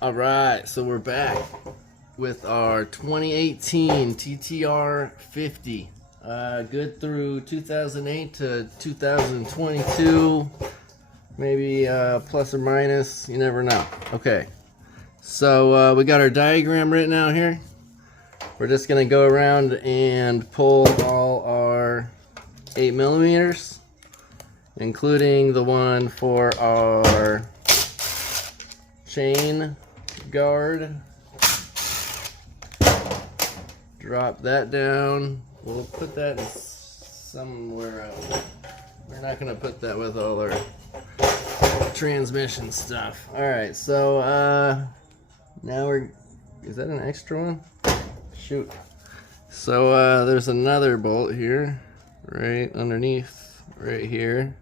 Alright, so we're back with our 2018 TTR50. Good through 2008 to 2022. Maybe plus or minus, you never know. Okay, so we got our diagram written out here. We're just going to go around and pull all our 8mm, including the one for our chain guard. Drop that down. We'll put that somewhere else. We're not going to put that with all our transmission stuff. Alright, so now is that an extra one? Shoot. So there's another bolt here, right underneath, right here.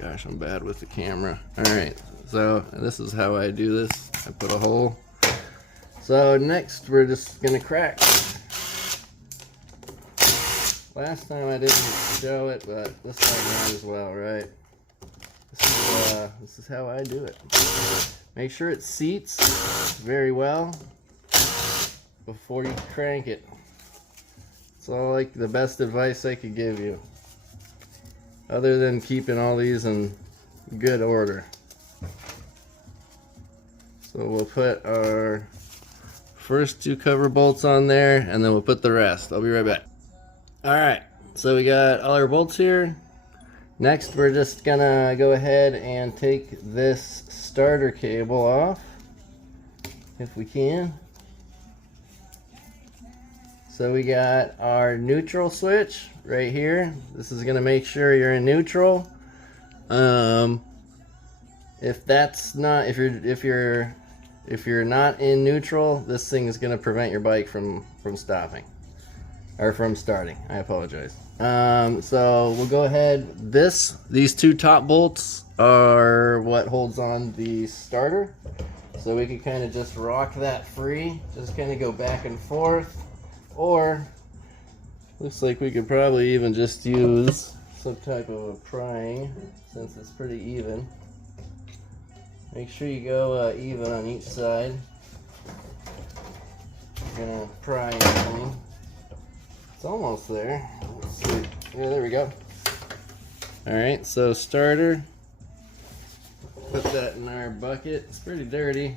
Gosh, I'm bad with the camera. Alright, so this is how I do this. I put a hole. So next we're just gonna crack. Last time I didn't show it, but this time might as well, right? This is how I do it. Make sure it seats very well before you crank it. It's all like the best advice I could give you, other than keeping all these in good order. So we'll put our first two cover bolts on there, and then we'll put the rest. I'll be right back. Alright, so we got all our bolts here. Next, we're just gonna go ahead and take this starter cable off, if we can. So we got our neutral switch right here. This is gonna make sure you're in neutral. If you're not in neutral, this thing is gonna prevent your bike from stopping. Or from starting, I apologize. So we'll go ahead. These two top bolts are what holds on the starter. So we can kind of just rock that free, just kind of go back and forth. Or, looks like we could probably even just use some type of a prying, since it's pretty even. Make sure you go even on each side. You're gonna pry anything. It's almost there. Let's see. Yeah, there we go. Alright, so starter. Put that in our bucket. It's pretty dirty.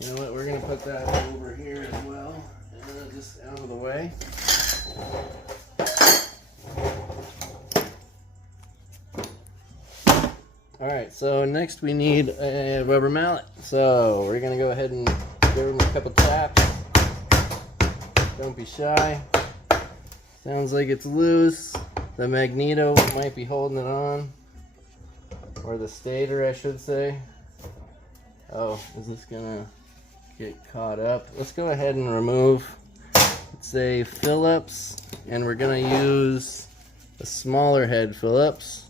You know what? We're going to put that over here as well. And just out of the way. Alright, so next we need a rubber mallet. So we're going to go ahead and give them a couple taps. Don't be shy. Sounds like it's loose. The Magneto might be holding it on. Or the stator, I should say. Oh, is this gonna get caught up? Let's go ahead and remove. It's a Phillips, and we're gonna use a smaller head Phillips.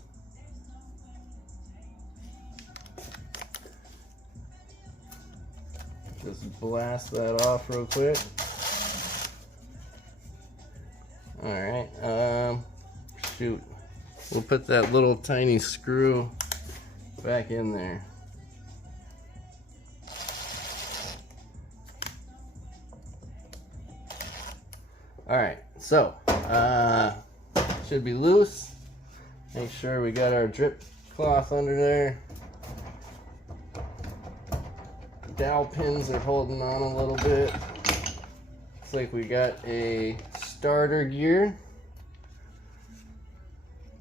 Just blast that off real quick. Alright, shoot. We'll put that little tiny screw back in there. Alright, so, should be loose. Make sure we got our drip cloth under there. Dowel pins are holding on a little bit. Looks like we got a starter gear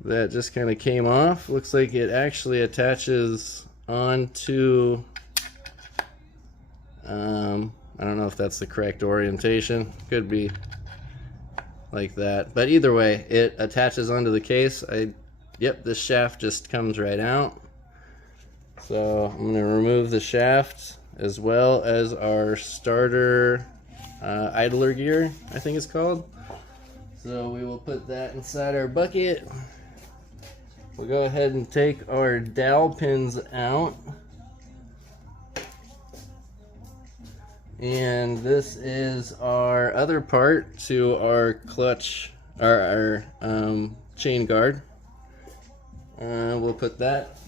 that just kind of came off. Looks like it actually attaches onto I don't know if that's the correct orientation. Could be like that, but either way it attaches onto the case. Yep, this shaft just comes right out. So I'm going to remove the shaft as well as our starter idler gear, I think it's called. So we will put that inside our bucket. We'll go ahead and take our dowel pins out. And this is our other part to our clutch, our chain guard. We'll put that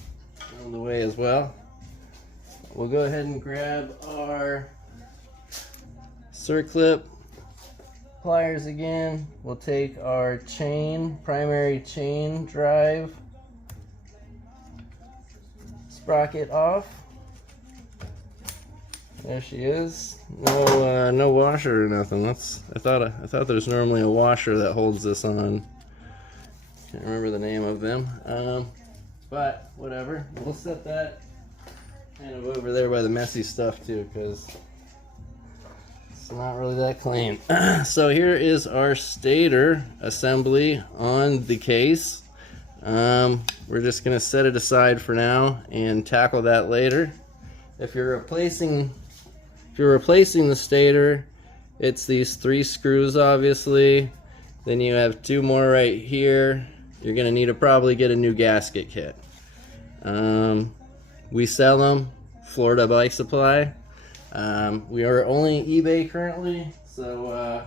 out of the way as well. we'll go ahead and grab our circlip pliers again. We'll take our primary chain drive sprocket off. There she is. No washer or nothing. I thought there's normally a washer that holds this on. Can't remember the name of them. But whatever. We'll set that kind of over there by the messy stuff too, because it's not really that clean. So here is our stator assembly on the case. We're just gonna set it aside for now and tackle that later. If you're replacing the stator, it's these 3 screws obviously. Then you have 2 more right here. You're gonna need to probably get a new gasket kit. We sell them, Florida Bike Supply. We are only eBay currently, so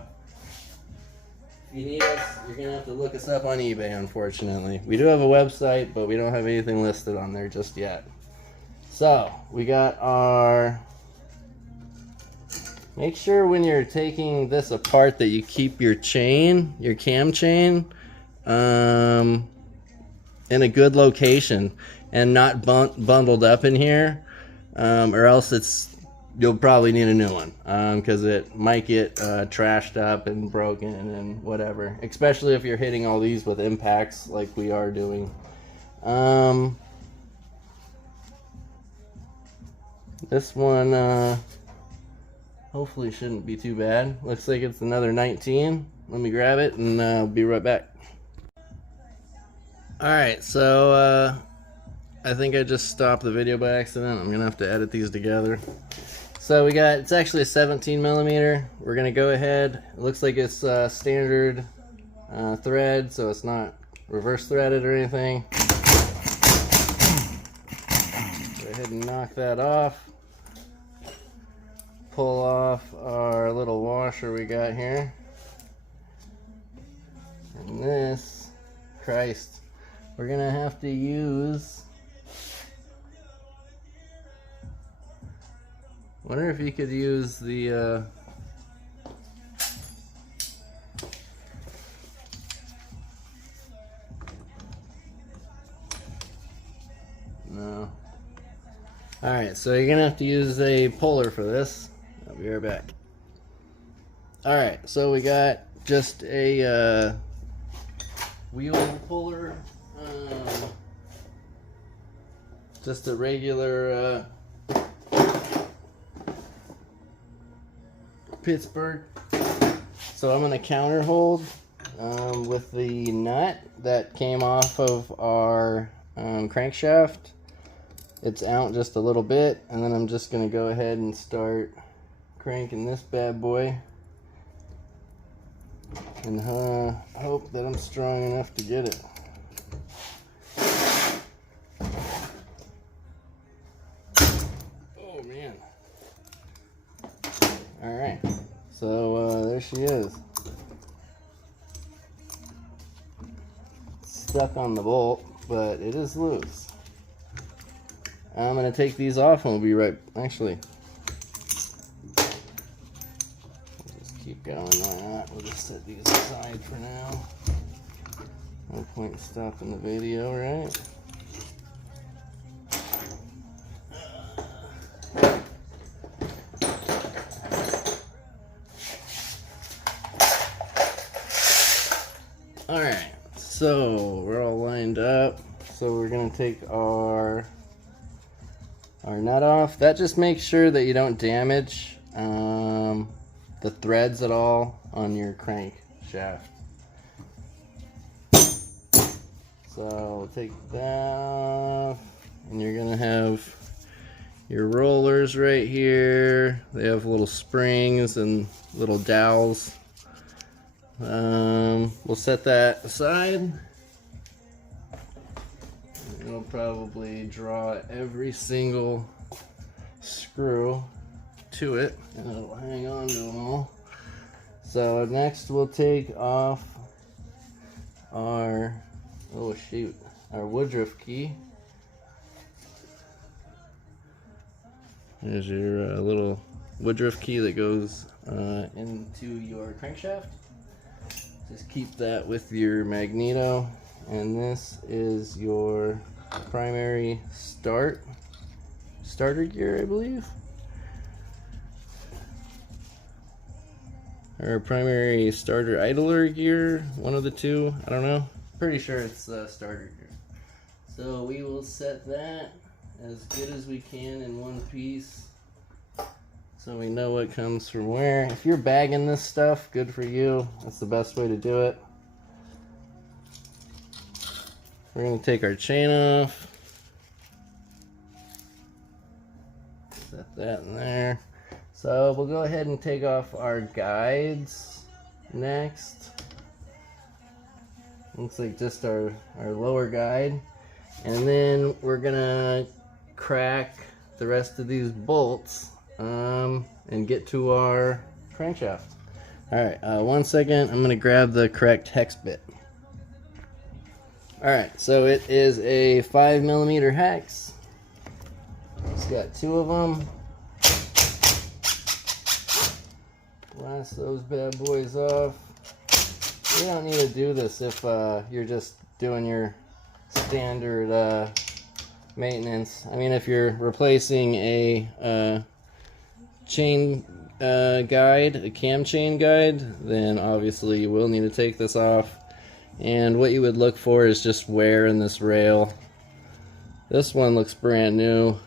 if you need us, you're gonna have to look us up on eBay, unfortunately. We do have a website, but we don't have anything listed on there just yet. So we got our, make sure when you're taking this apart that you keep your chain, your cam chain, in a good location and not bundled up in here, or else you'll probably need a new one, because it might get trashed up and broken and whatever, especially if you're hitting all these with impacts like we are doing. This one hopefully shouldn't be too bad. Looks like it's another 19. Let me grab it and I'll be right back. Alright, so I think I just stopped the video by accident. I'm gonna have to edit these together. So it's actually a 17 millimeter. We're gonna go ahead. It looks like it's standard thread, so it's not reverse threaded or anything. Go ahead and knock that off. Pull off our little washer we got here. And this, Christ, we're gonna have to use, wonder if you could use the no. Alright, so you're gonna have to use a puller for this. I'll be right back. Alright, so we got just a wheel puller, just a regular Pittsburgh. So I'm going to counter hold with the nut that came off of our crankshaft. It's out just a little bit, and then I'm just going to go ahead and start cranking this bad boy and hope that I'm strong enough to get it. Oh man. Alright, so there she is. Stuck on the bolt, but it is loose. I'm going to take these off and we'll be right, actually, we'll just keep going on that. We'll just set these aside for now. No point in stopping the video, right? Alright, so we're all lined up. So we're going to take our nut off. That just makes sure that you don't damage the threads at all on your crank shaft. So we'll take that off, and you're going to have your rollers right here. They have little springs and little dowels. We'll set that aside. It'll probably draw every single screw to it, and it'll hang on to them all. So next we'll take off our, oh shoot, our Woodruff key. There's your little Woodruff key that goes into your crankshaft. Just keep that with your Magneto. And this is your primary starter gear, I believe. Or primary starter idler gear, one of the two, I don't know. Pretty sure it's starter gear. So we will set that as good as we can in one piece so we know what comes from where. If you're bagging this stuff, good for you. That's the best way to do it. We're going to take our chain off. Set that in there. So we'll go ahead and take off our guides next. Looks like just our lower guide. And then we're gonna crack the rest of these bolts and get to our crankshaft. Alright, 1 second, I'm gonna grab the correct hex bit. Alright, so it is a 5mm hex. It's got 2 of them. Blast those bad boys off. You don't need to do this if you're just doing your standard maintenance. I mean, if you're replacing a chain guide, a cam chain guide, then obviously you will need to take this off. And what you would look for is just wear in this rail. This one looks brand new.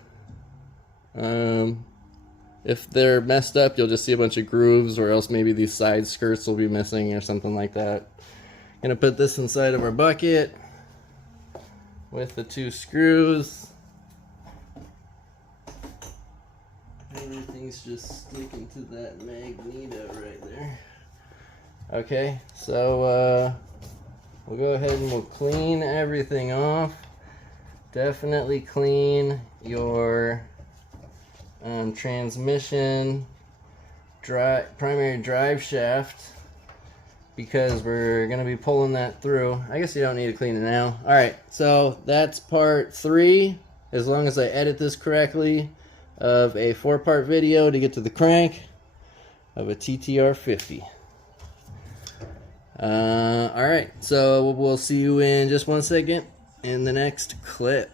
If they're messed up, you'll just see a bunch of grooves, or else maybe these side skirts will be missing or something like that. Gonna put this inside of our bucket with the 2 screws. Everything's just sticking to that Magneto right there. Okay, so we'll go ahead and we'll clean everything off. Definitely clean your transmission, primary drive shaft, because we're going to be pulling that through. I guess you don't need to clean it now. Alright, so that's part 3, as long as I edit this correctly, of a 4-part video to get to the crank of a TTR50. Alright, so we'll see you in just 1 second in the next clip.